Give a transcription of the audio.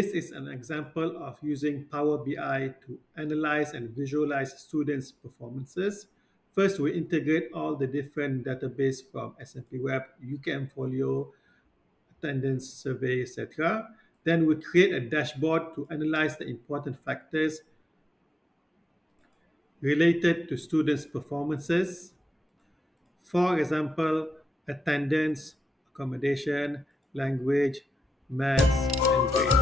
This is an example of using Power BI to analyze and visualize students' performances. First, we integrate all the different database from S&P Web, UKM Folio, attendance survey, etc. Then we create a dashboard to analyze the important factors related to students' performances. For example, attendance, accommodation, language, maths, and grades.